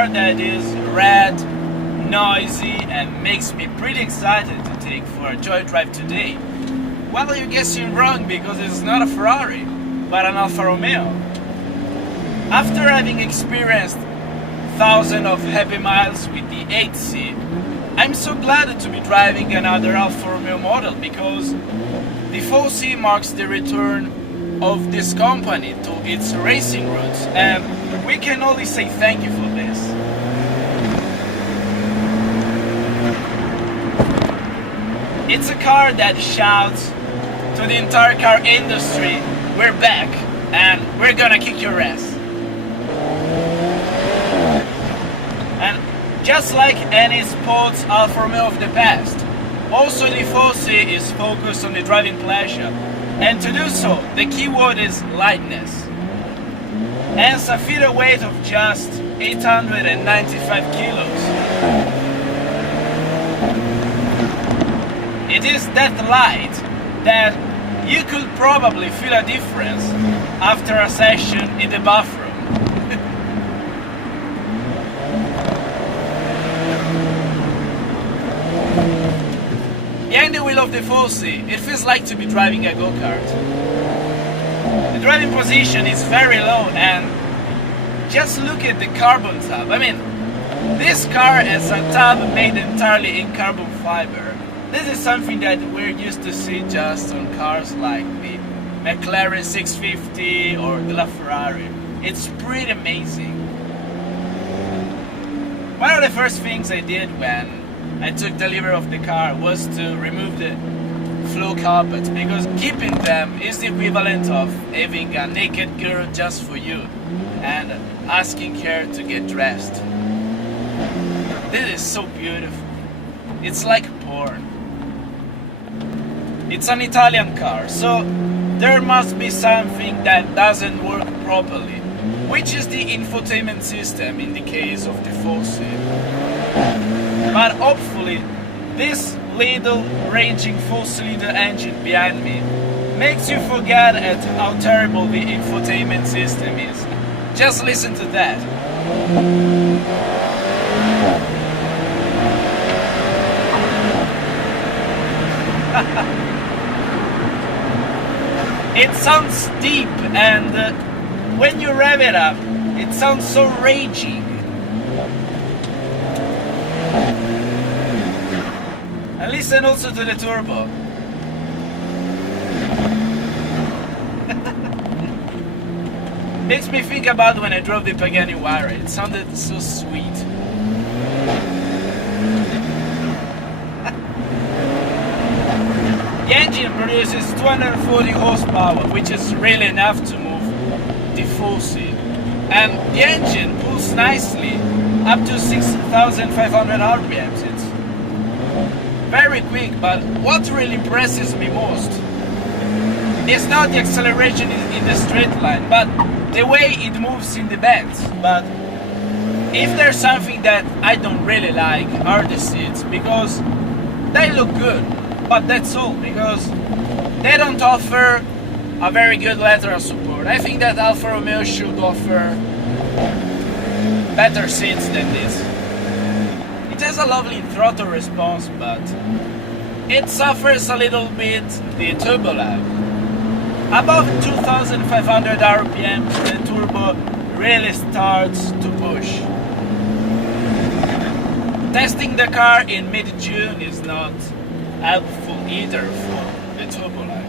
car that is red, noisy, and makes me pretty excited to take for a joyride today. Well, you're guessing wrong because it's not a Ferrari, but an Alfa Romeo. After having experienced thousands of happy miles with the 8C, I'm so glad to be driving another Alfa Romeo model because the 4C marks the return of this company to its racing roots, and we can only say thank you for this. It's a car that shouts to the entire car industry, we're back and we're gonna kick your ass. And just like any sports Alfa Romeo of the past, also the 4C is focused on the driving pleasure, and to do so, the key word is lightness. Hence a feeder weight of just 895 kilos. It is that light that you could probably feel a difference after a session in the bathroom. Behind the wheel of the 4C, it feels like to be driving a go-kart. The driving position is very low, and just look at the carbon tab. I mean, this car has a tab made entirely in carbon fiber. This is something that we're used to see just on cars like the McLaren 650 or the Ferrari. It's pretty amazing. One of the first things I did when I took delivery of the car was to remove the floor carpet, because keeping them is the equivalent of having a naked girl just for you and asking her to get dressed. This is so beautiful. It's like porn. It's an Italian car, so there must be something that doesn't work properly, which is the infotainment system in the case of the 4C. But hopefully, this little raging 4-cylinder engine behind me makes you forget at how terrible the infotainment system is. Just listen to that. It sounds deep, and when you rev it up, it sounds so raging. And listen also to the turbo. Makes me think about when I drove the Pagani Huayra. It sounded so sweet. The engine produces 240 horsepower, which is really enough to move the 4C. And the engine pulls nicely up to 6,500 RPMs. It's very quick, but what really impresses me most is not the acceleration in the straight line, but the way it moves in the bends. But if there's something that I don't really like are the seats, because they look good, but that's all, because they don't offer a very good lateral support. I think that Alfa Romeo should offer better seats than this. It has a lovely throttle response, but it suffers a little bit the turbo lag. Above 2,500 RPM, the turbo really starts to push. Testing the car in mid-June is not helpful either for the turbo lag.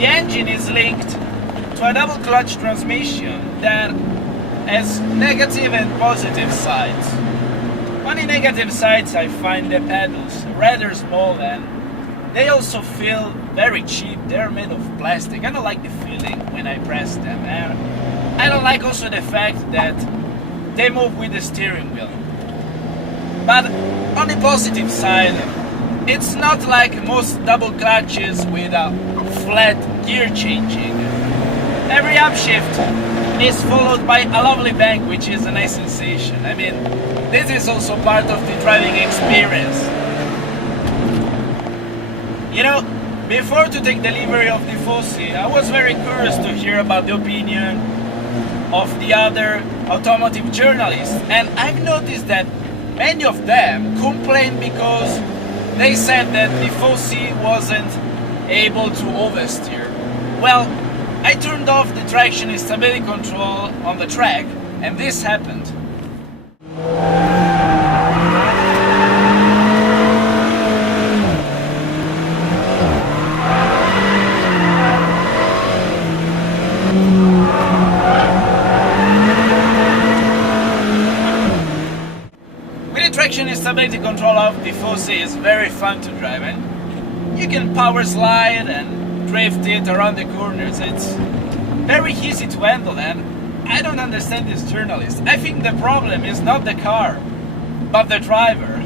The engine is linked to a double clutch transmission that has negative and positive sides. On the negative sides, I find the pedals rather small, and they also feel very cheap. They're made of plastic. I don't like the feeling when I press them, and I don't like also the fact that they move with the steering wheel. But on the positive side, it's not like most double clutches with a flat gear changing. Every upshift is followed by a lovely bank, which is a nice sensation. I mean, this is also part of the driving experience. You know, before to take delivery of the 4C, I was very curious to hear about the opinion of the other automotive journalists, and I've noticed that many of them complain because they said that the Tifosi wasn't able to oversteer. Well, I turned off the traction and stability control on the track, and this happened. With the traction and stability control off, the Tifosi is very fun to drive, and you can power slide and drift it around the corners. It's very easy to handle, and I don't understand this journalist. I think the problem is not the car, but the driver.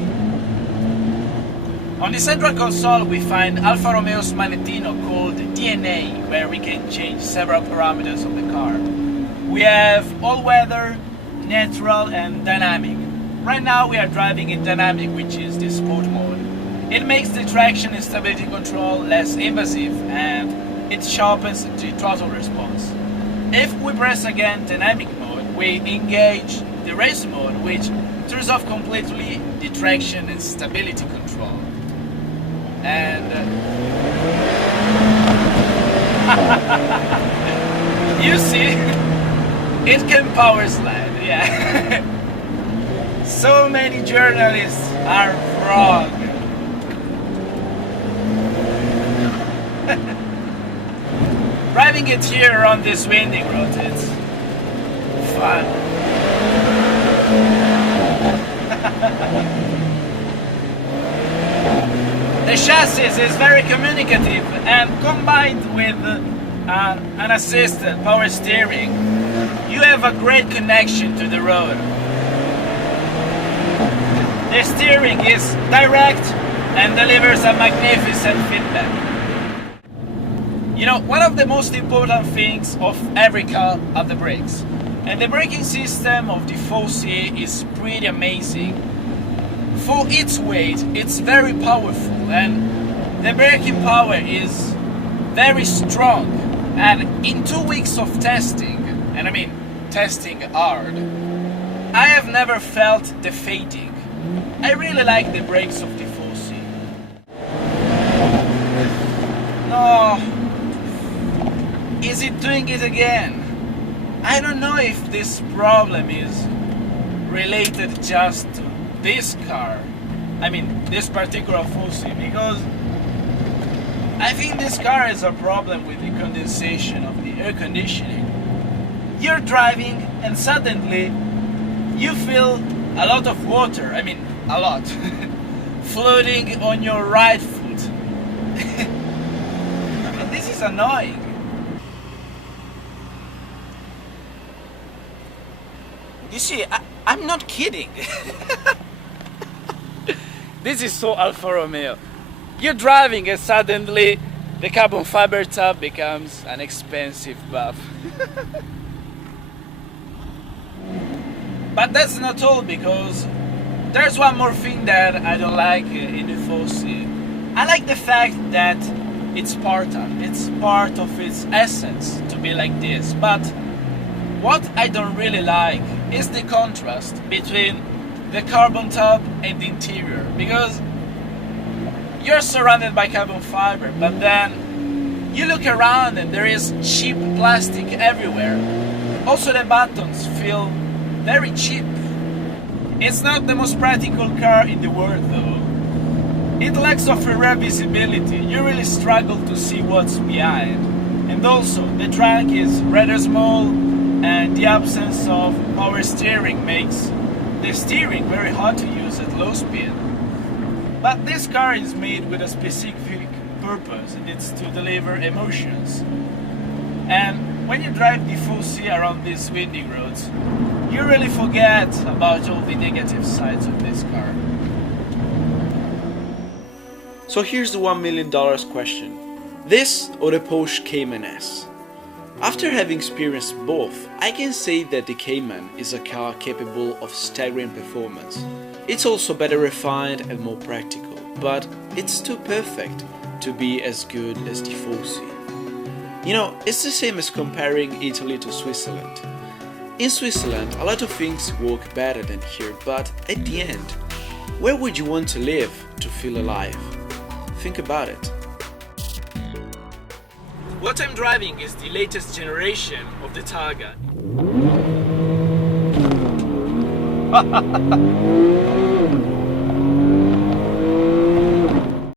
On the central console we find Alfa Romeo's manettino called DNA, where we can change several parameters of the car. We have all-weather, neutral and dynamic. Right now we are driving in dynamic, which is the sport mode. It makes the traction and stability control less invasive, and it sharpens the throttle response. If we press again dynamic mode, we engage the race mode, which turns off completely the traction and stability control. And you see, it can power slide, yeah. So many journalists are wrong. Driving it here on this winding road, it's fun. The chassis is very communicative, and combined with an assisted power steering, you have a great connection to the road. The steering is direct and delivers a magnificent feedback. You know, one of the most important things of every car are the brakes. And the braking system of the Tifosi is pretty amazing. For its weight, it's very powerful, and the braking power is very strong. And in 2 weeks of testing, and I mean testing hard, I have never felt defeating. I really like the brakes of the Tifosi. No, is it doing it again? I don't know if this problem is related just to this car, I mean this particular Tifosi, because I think this car has a problem with the condensation of the air conditioning. You're driving and suddenly you feel a lot of water, I mean a lot, floating on your right foot. And this is annoying. You see, I'm not kidding. This is so Alfa Romeo. You're driving and suddenly the carbon fiber tub becomes an expensive buff. But that's not all, because there's one more thing that I don't like in the Tifosi. I like the fact that it's Spartan. It's part of its essence to be like this. But what I don't really like is the contrast between the carbon top and the interior, because you're surrounded by carbon fiber, but then you look around and there is cheap plastic everywhere. Also, the buttons feel very cheap. It's not the most practical car in the world though. It lacks of rare visibility. You really struggle to see what's behind. And also, the trunk is rather small, and the absence of power steering makes the steering very hard to use at low speed. But this car is made with a specific purpose, and it's to deliver emotions. And when you drive the Tifosi around these windy roads, you really forget about all the negative sides of this car. So here's the $1 million question. This or the Porsche Cayman S? After having experienced both, I can say that the Cayman is a car capable of staggering performance. It's also better refined and more practical, but it's too perfect to be as good as the Tifosi. You know, it's the same as comparing Italy to Switzerland. In Switzerland, a lot of things work better than here, but at the end, where would you want to live to feel alive? Think about it. What I'm driving is the latest generation of the Targa.